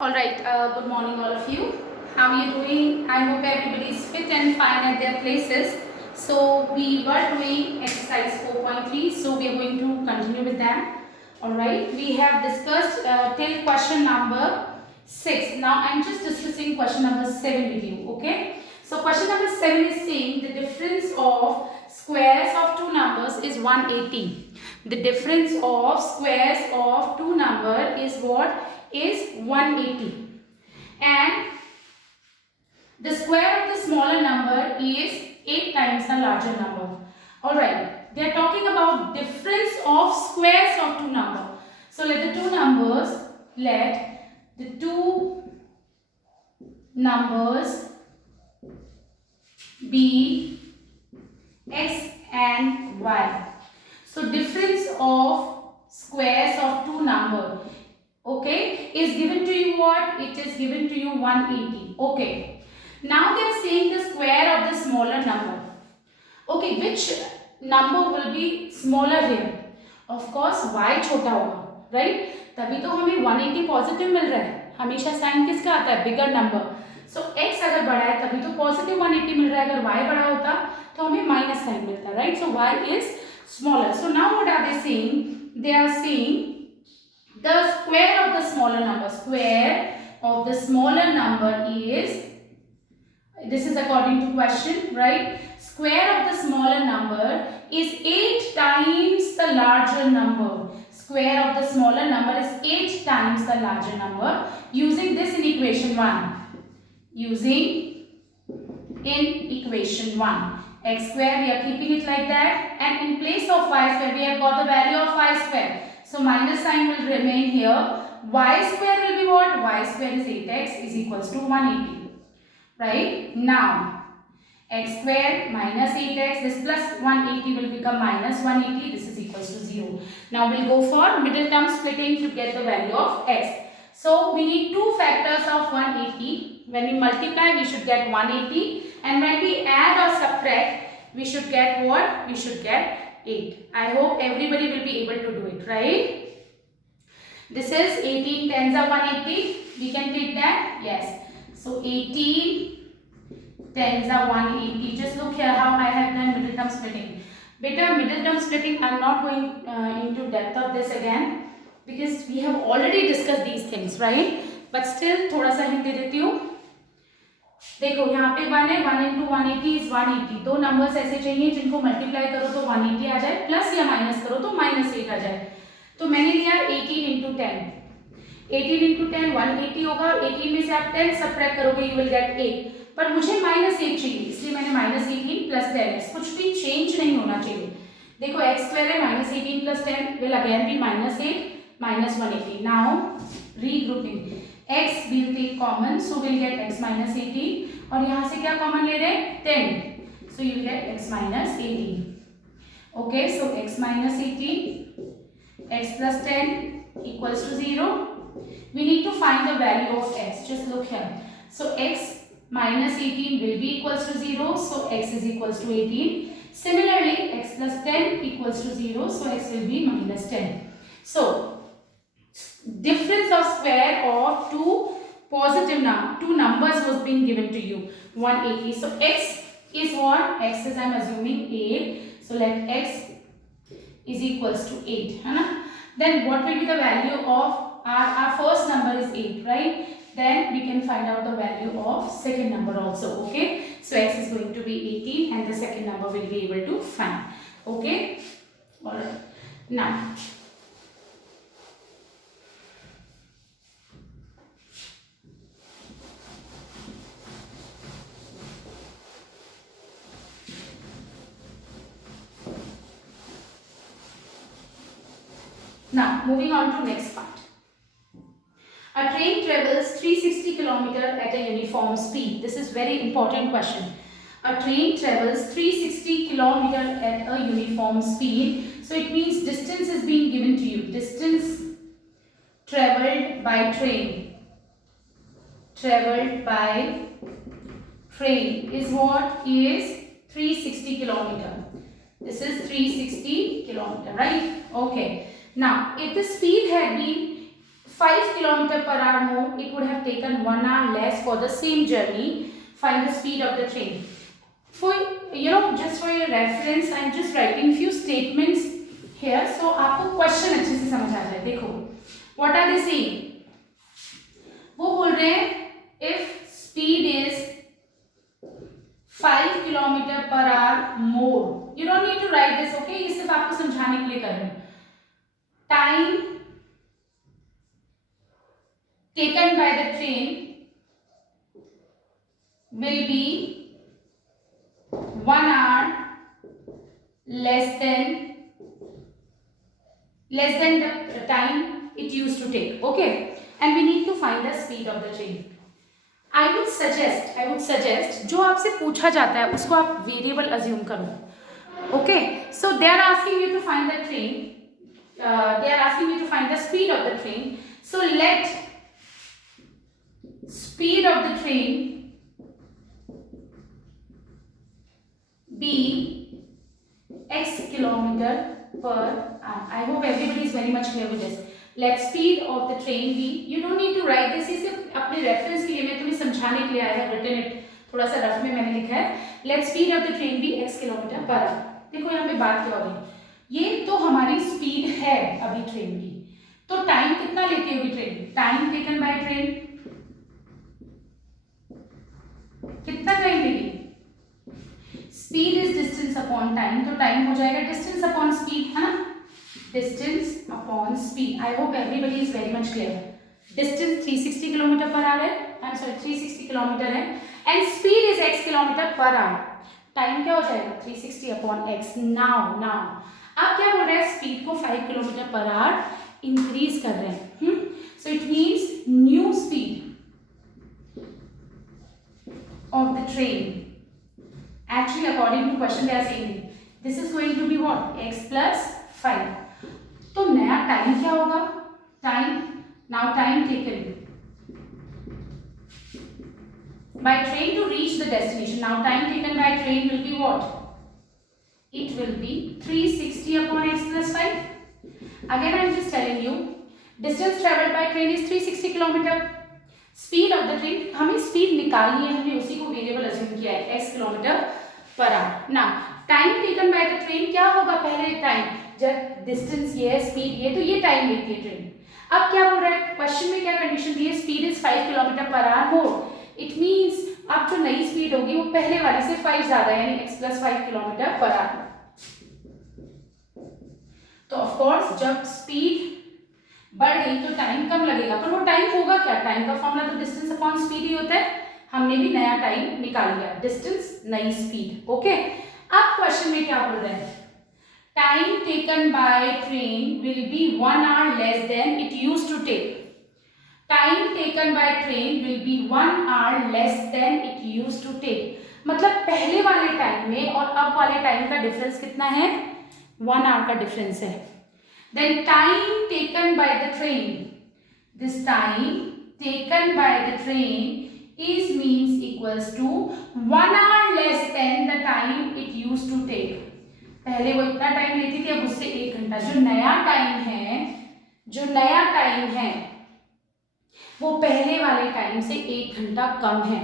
All right, good morning all of you. How are you doing? I hope everybody is fit and fine at their places. So we were doing exercise 4.3, so we are going to continue with that. All right, we have discussed till question number 6. Now I'm just discussing question number 7 with you, okay? So question number 7 is saying the difference of squares of two numbers is 180. The difference of squares of two numbers is what? Is 180, and the square of the smaller number is 8 times the larger number. Alright, they are talking about difference of squares of two numbers. So let the two numbers be x and y. So difference of squares of two numbers, okay, is given to you what? It is given to you 180. Okay. Now they are saying the square of the smaller number. Okay, which number will be smaller here? Of course, y छोटा होगा, right? तभी तो हमें 180 positive मिल रहा है. हमेशा sign किसका आता है? Bigger number. सो x अगर बड़ा है तभी तो पॉजिटिव 180 मिल रहा है. अगर y बड़ा होता तो हमें माइनस साइन मिलता, right? So y is smaller. So now what are they saying? They are saying the square of the smaller number. Square of the smaller number is, this is according to question, right? Square of the smaller number is 8 times the larger number. Square of the smaller number is 8 times the larger number. Using this in equation 1. Using in equation 1. X square, we are keeping it like that. And in place of y square, we have got the value of y square. So minus sign will remain here. Y square will be what? Y square is 8x is equals to 180. Right? Now, x square minus 8x, this plus 180 will become minus 180. This is equals to 0. Now, we'll go for middle term splitting to get the value of x. So, we need two factors of 180. When we multiply, we should get 180. And when we add or subtract, we should get what? We should get 8. I hope everybody will be able to do it, right? This is 18 tens are 180. We can take that? Yes. So 18 tens are 180. Just look here how I have done middle term splitting. Beta, middle term splitting, I am not going into depth of this again because we have already discussed these things, right? But still थोड़ा सा hint दे देती हूँ. देखो यहाँ पे 1 है, 1 into 180 is 180. दो numbers ऐसे चाहिए जिनको मल्टीप्लाई करो तो 180 आ जाए, प्लस या माइनस करो तो -8 आ जाए. तो मैंने लिया 18 into 10. 18 into 10 180 होगा. 18 में से आप 10 सब्ट्रैक्ट करोगे, you will get 8. पर मुझे -8 चाहिए, इसलिए मैंने -18 plus 10x. कुछ भी चेंज नहीं होना चाहिए. देखो x square है, -18 plus 10 will again be -8 minus 180. Now regrouping. x will take common, so we'll get x minus 18. और यहाँ से क्या कॉमन ले रहे हैं? 10. So you will get x minus 18. Okay, so x minus 18, x plus 10 equals to 0. We need to find the value of x. Just look here. So x minus 18 will be equals to 0. So x is equals to 18. Similarly, x plus 10 equals to 0. So x will be minus 10. So difference of square of two numbers was being given to you, 180. So x is what? X is, I am assuming 8. So let x is equals to 8. Then what will be the value of our first number is 8, right? Then we can find out the value of second number also. Okay, so x is going to be 18 and the second number will be able to find. Okay, all right. Now moving on to next part. A train travels 360 km at a uniform speed. This is very important question. A train travels 360 km at a uniform speed. So it means distance is being given to you. Distance traveled by train. Traveled by train is what? Is 360 km. This is 360 km, right? Okay. Now, if the speed had been 5 kilometer per hour more, it would have taken 1 hour less for the same journey. Find the speed of the train. For just for your reference, I am just writing few statements here, so आपको question अच्छे से समझ आ जाए. देखो, what are they saying? वो बोल रहे हैं if speed is 5 kilometer per hour more. You don't need to write this, okay? ये सिर्फ आपको समझाने के लिए कर रहे हैं. Time taken by the train will be 1 hour less than the time it used to take. Okay, and we need to find the speed of the train. I would suggest जो आपसे पूछा जाता है उसको आप वेरिएबल अज्यूम करो. Okay, so they are asking you to find the train. They are asking you to find the speed of the train. So let speed of the train be x kilometer per hour. I hope everybody is very much clear with this. Let speed of the train be. You don't need to write this. ये सिर्फ अपने reference के लिए मैं तुम्हें समझाने के लिए आया है. written it थोड़ा सा रफ में मैंने लिखा है. Let speed of the train be x kilometer per hour. देखो यहाँ पे बात क्या हो रही. ये तो हमारी स्पीड है अभी ट्रेन की. तो टाइम कितना लेती होगी train? Time taken by train कितना टाइम लेगी? Speed is distance upon time, तो टाइम हो जाएगा डिस्टेंस अपॉन स्पीड, है ना. Distance upon speed. I hope everybody is very much clear. Distance 360 kilometre per hour है. आई एम सॉरी 360 किलोमीटर है and speed is x kilometre per hour. Time क्या हो जाएगा? 360 अपॉन x. नाउ अब क्या बोल रहे हैं? स्पीड को 5 किलोमीटर पर आवर इंक्रीज कर रहे हैं. So it means new speed of the train, actually according to question they are saying this is going to be what? x plus 5. तो नया टाइम क्या होगा? Time taken by train to reach the destination. Now time taken by train will be what? It will be 360 upon x plus 5. Again I am just telling you, distance traveled by train is 360 kilometer. Speed of the train, हमें speed निकालनी है, हमने उसी को variable assume किया है x kilometre per hour. ना time taken by the train क्या होगा? पहले टाइम, जब डिस्टेंस ये है, स्पीड ये, तो ये टाइम लेती है ट्रेन. अब क्या बोल रहा है क्वेश्चन में? क्या कंडीशन दी है? Speed is 5 kilometre per hour more. It means अब जो नई स्पीड होगी वो पहले वाली से 5 ज्यादा, यानी x plus 5 kilometre per hour. तो ऑफ कोर्स जब स्पीड बढ़ गई तो टाइम कम लगेगा, पर वो टाइम होगा क्या? टाइम का फॉर्मूला तो डिस्टेंस अपॉन स्पीड ही होता है. हमने भी नया टाइम निकाल लिया, डिस्टेंस नई स्पीड. ओके, अब क्वेश्चन में क्या बोल रहे हैं? Time taken by train will be 1 hour less than it used to take. Time taken by train will be 1 hour less than it used to take. मतलब पहले वाले टाइम में और अब वाले टाइम का डिफरेंस कितना है? 1 hour का डिफरेंस है. Then time taken by the train, this time taken by the train is means equals to 1 hour less than the time it used to take. पहले वो इतना टाइम लेती थी, अब उससे 1 घंटा. जो नया टाइम है वो पहले वाले टाइम से 1 घंटा कम है.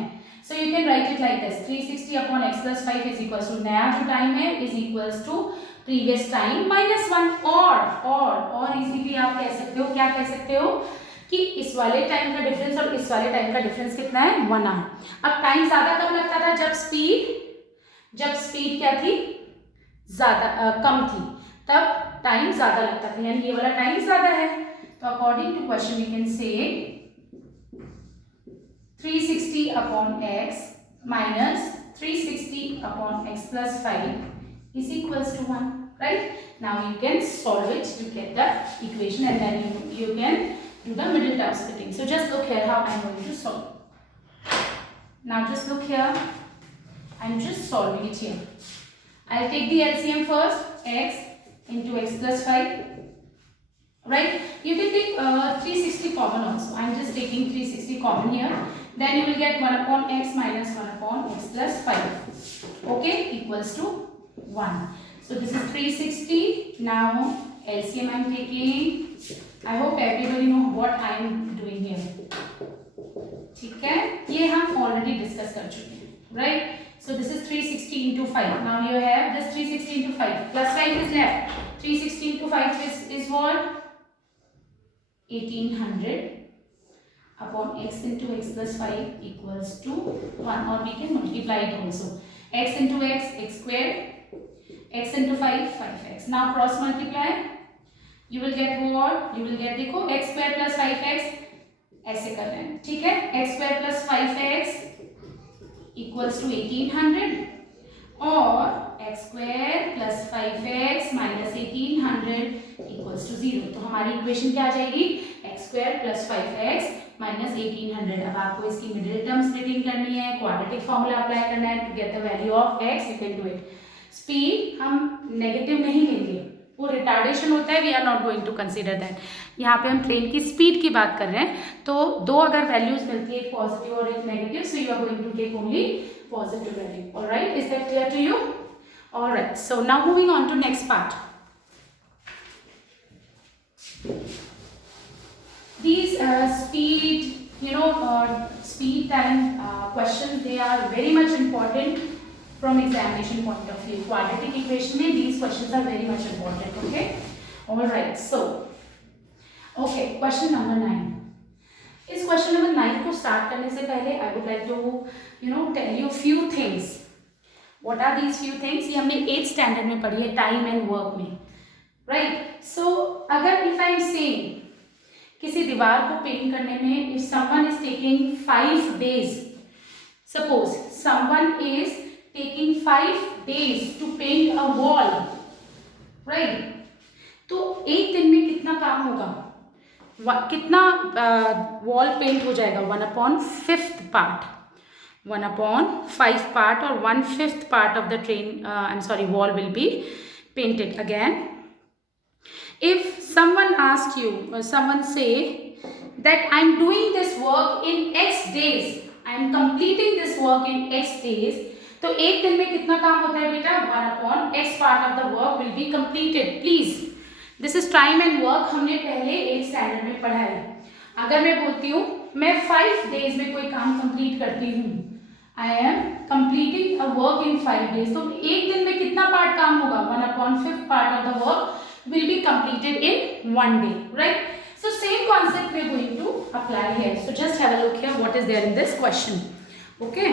So you can write it like this: 360 upon x plus 5 is equals to नया जो टाइम है is equals to previous time minus 1. और इजीली आप कह सकते हो, क्या कह सकते हो कि इस वाले टाइम का डिफरेंस और इस वाले टाइम का डिफरेंस कितना है? 1 hour. अब टाइम ज्यादा कब लगता था? जब स्पीड क्या थी? ज्यादा कम थी, तब टाइम ज्यादा लगता था, यानी ये वाला टाइम ज्यादा है. तो according to question we can say 360 upon x minus 360 upon x plus 5 is equals to 1, right? Now you can solve it to get the equation and then you can do the middle term splitting. So just look here how I'm going to solve. Now just look here, I'm just solving it here. I'll take the LCM first, x into x plus 5, right? You can take 360 common also. I'm just taking 360 common here. Then you will get 1 upon x minus 1 upon x plus 5, okay, equals to 1. So this is 360. Now LCM I am taking. I hope everybody know what I am doing here. ठीक है, ये हम already discuss कर चुके हैं, right? So this is 360 into 5. Now you have this 360 into 5 plus 5 is left. 360 into 5 is what? 1800 upon x into x plus 5 equals to 1, or we can multiply it also. X into x, x squared, x into 5, 5x. Now cross multiply, you will get what? You will get, देखो x square plus 5x ऐसे कर रहे हैं, ठीक है? x square plus 5x equals to 1800 और x square plus 5x minus 1800 equals to 0. तो हमारी इक्वेशन क्या आ जाएगी? x square plus 5x minus 1800. अब आपको इसकी मिडिल टर्म स्प्लिटिंग करनी है, क्वाड्रेटिक फॉर्मूला अप्लाई करना है to get the value of x. You can do it. Speed हम नेगेटिव नहीं लेंगे, वो रिटार्डेशन होता है, we are not going to consider that. यहाँ पे हम ट्रेन की स्पीड की बात कर रहे हैं, तो दो अगर वैल्यूज मिलती है, एक पॉजिटिव और एक negative, so you are going to take only positive value. All right, is that clear to you? All right, so now moving on to next part. These speed, speed time questions, they are very much important from examination point of view. Quadratic equation mein these questions are very much important. Okay, all right, so okay, question number 9. इस question number 9 को start करने से पहले I would like to tell you few things. What are these few things? ये हमने 8th standard में पढ़ी है टाइम एंड वर्क में, राइट? सो अगर इफ आई एम सेइंग किसी दीवार को पेंट करने में if someone is taking 5 days, suppose someone is taking 5 days to paint a wall, right? तो एक दिन में कितना काम होगा, कितना वॉल पेंट हो जाएगा? 1/5 पार्ट, 1/5 पार्ट और 1/5 part of the train wall will be painted. Again if someone asks you or someone say that I am doing this work in x days, I am completing this work in x days, तो एक दिन में कितना काम होता है बेटा? 1/x part of the work will be completed. Please, this is time and work, हमने पहले 8th स्टैंडर्ड में पढ़ा है. अगर मैं बोलती हूँ मैं 5 days में कोई काम कंप्लीट करती हूँ, I am completing a work in 5 days, तो एक दिन में कितना पार्ट काम होगा? 1/5 part of the work will be completed in 1 day, right? So same concept we are going to apply here. So just have a look here what is there in this question. Okay,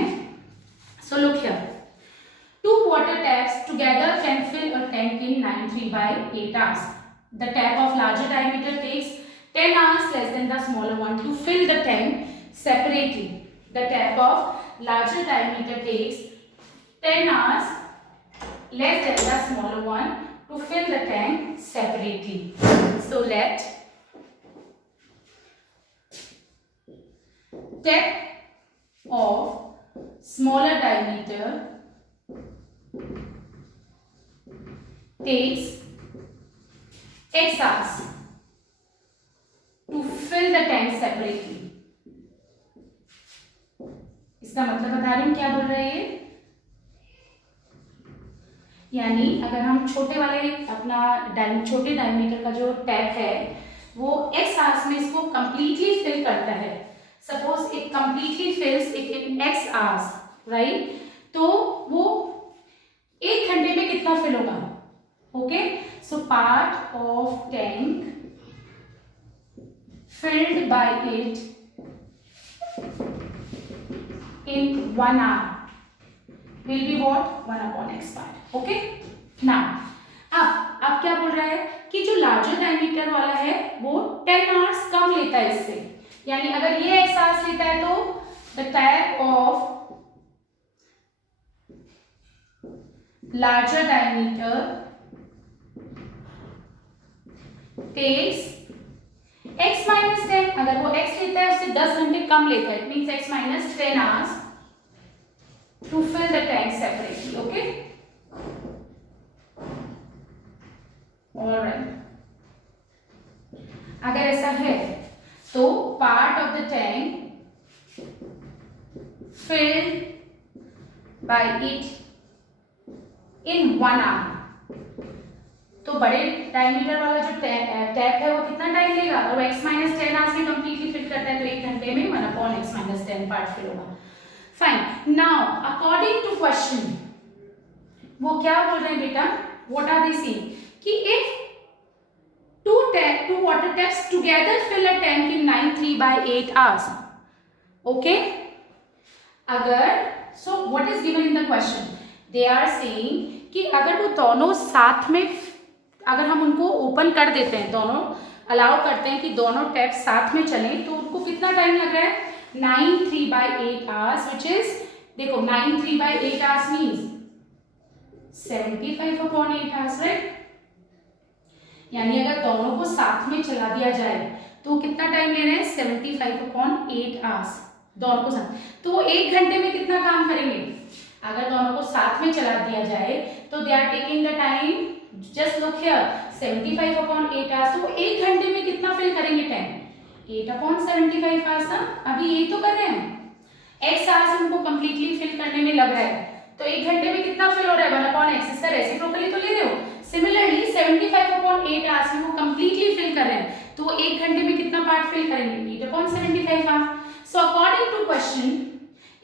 so look here. 2 water taps together can fill a tank in 93/8 hours. The tap of larger diameter takes 10 hours less than the smaller one to fill the tank separately. The tap of larger diameter takes 10 hours less than the smaller one to fill the tank separately. So let tap of smaller diameter takes x hours to fill the tank separately. इसका मतलब बता रही हूँ क्या बोल रहे हैं. यानी अगर हम छोटे वाले अपना छोटे डायमीटर का जो टैप है वो x आवर्स में इसको कंप्लीटली फिल करता है. Suppose it completely fills it in x hours, right? तो वो 1 घंटे में कितना फिल होगा? Okay, so part of tank filled by it in 1 hour will be what? 1/x part. Okay, now अब क्या बोल रहा है कि जो लार्जर डायमीटर वाला है वो 10 hours कम लेता है इससे. यानी अगर ये x hours लेता है तो the tap of larger diameter takes x minus 10. अगर वो x लेता है उससे 10 घंटे कम लेता है, it means x minus 10 hours to fill the tank separately. Okay, all right. अगर ऐसा है तो part of the tank filled by it in 1 hour तो बड़े डायमीटर वाला जो टैप है वो कितना टाइम लेगा? और x माइनस 10 आवर्स में कंप्लीटली फिल करता है तो 1 घंटे में 1/x माइनस 10 पार्ट फिल होगा. Fine. Now according to question वो क्या बोल रहे हैं बेटा? व्हाट आर दे सेइंग कि if two water taps together fill a tank in 9/3/8 hours. Okay, अगर so what is given in the question? They are saying कि अगर वो दोनों साथ में, अगर हम उनको ओपन कर देते हैं, दोनों अलाउ करते हैं कि दोनों टैप साथ में चलें, तो उनको कितना टाइम लग रहा है? 9/3/8 hours, which is देखो 9/3/8 hours means 75/8 hours, right? यानी अगर दोनों को साथ में चला दिया जाए तो कितना टाइम ले रहे हैं? 75/8 hours दोनों को साथ. तो वो 1 घंटे में कितना काम करेंगे? अगर दोनों को साथ में चला दिया जाए तो they are taking the time, just look here, 75/8 hours. तो वो 1 घंटे में कितना फिल करेंगे टाइम? 8/75 hours ना. अभी यही तो कर रहे हैं. x hours उनको कंप्लीटली फिल करने में लग रहा है, तो 1 घंटे में कितना फिल हो रहा है? 1/x. इसका रेसिप्रोकली तो ले रहे हो. सिमिलरली 75/8 hours में वो कंप्लीटली फिल कर रहे हैं, तो वो 1 घंटे में कितना पार्ट फिल करेंगे? 8/75 hours. So according to question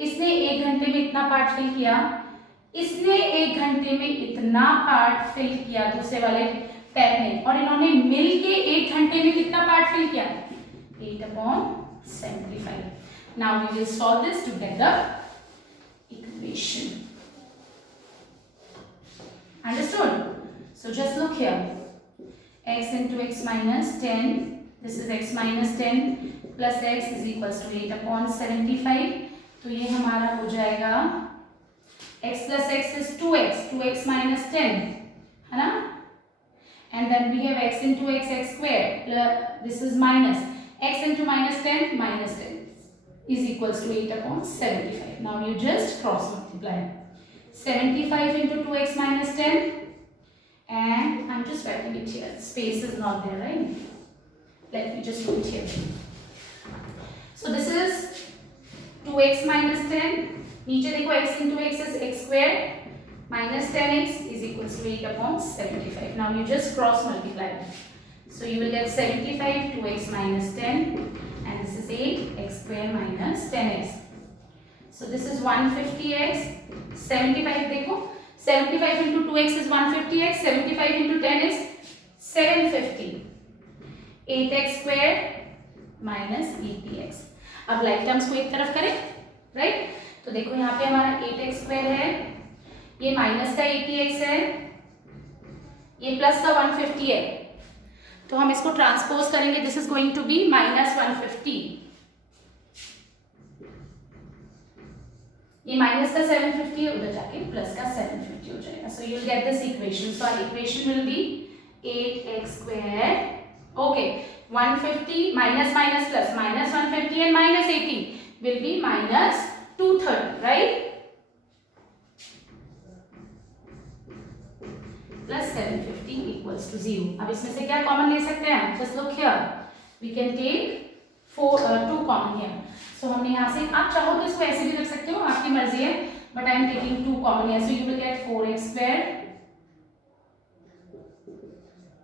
इसने 1 घंटे में इतना पार्ट फिल किया, इसने 1 घंटे में इतना पार्ट फिल किया दूसरे वाले टैप में, और इन्होंने मिलके 1 घंटे में कितना पार्ट फिल किया? 8/75. Now we will solve this to get the equation. Understood? So just look here, x into x minus 10, this is x minus 10 plus x is equals to 8/75. तो ये हमारा हो जाएगा x plus x is 2x minus 10, है ना? And then we have x into x square, this is minus x into minus 10 is equals to 8/75. Now you just cross multiply 75 into 2x minus 10, and I'm just writing it here. Space is not there, right? Let me just do it here. So this is 2x minus 10. नीचे देखो x into x is x square minus 10x is equals to 8/75. Now you just cross multiply. So you will get 75 2x minus 10, and this is 8x square minus 10x. So this is 150x. 75 देखो, 75 into 2x is 150x, 75 into 10 is 750. 8x square minus 80x. अब like terms को एक तरफ करें, right? तो देखो यहाँ पे हमारा 8x square है, ये माइनस का 80x है, ये प्लस का 150 है, तो हम इसको ट्रांसपोज करेंगे. This is going to be minus 150. ये माइनस का 750 है, उधर जाके प्लस का 750 हो जाएगा. So you will get this equation. So our equation will be 8x square, okay, 150 minus minus plus, minus 150 and minus 80 will be minus 230, right? Plus 750 equals to 0. अब इसमें से क्या कॉमन ले सकते हैं? Just look here, we can take 2 common here. So हमने यहाँ से, आप चाहो तो इसको ऐसे भी कर सकते हो, आपकी मर्जी है, but I am taking 2 common here. So you will gate 4x square,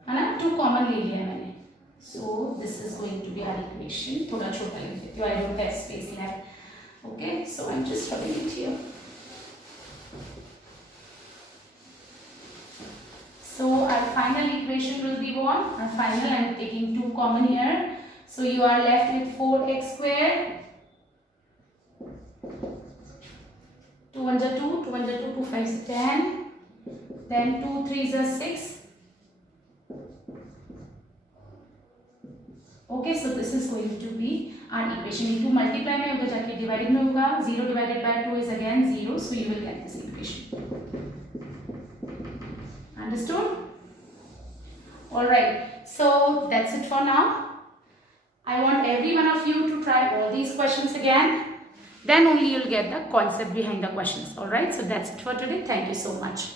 है ना? 2 कॉमन ले लिया है मैंने. So this is going to be our equation. थोड़ा छोटा लिख देती हूँ, I don't have space left. Okay, so I am just rubbing it here. So our final equation will be what? Our final, I am taking 2 common here. So you are left with 4x square. 2 1 is 2, 2 1 is 2, 2 5 is 10. Then 2 3 is 6. Okay, so this is going to be our equation. Into multiply में उधर जाके divide में होगा. 0 divided by 2 is again 0. So you will get this equation. Understood? All right. So that's it for now. I want every one of you to try all these questions again. Then only you'll get the concept behind the questions. All right. So that's it for today. Thank you so much.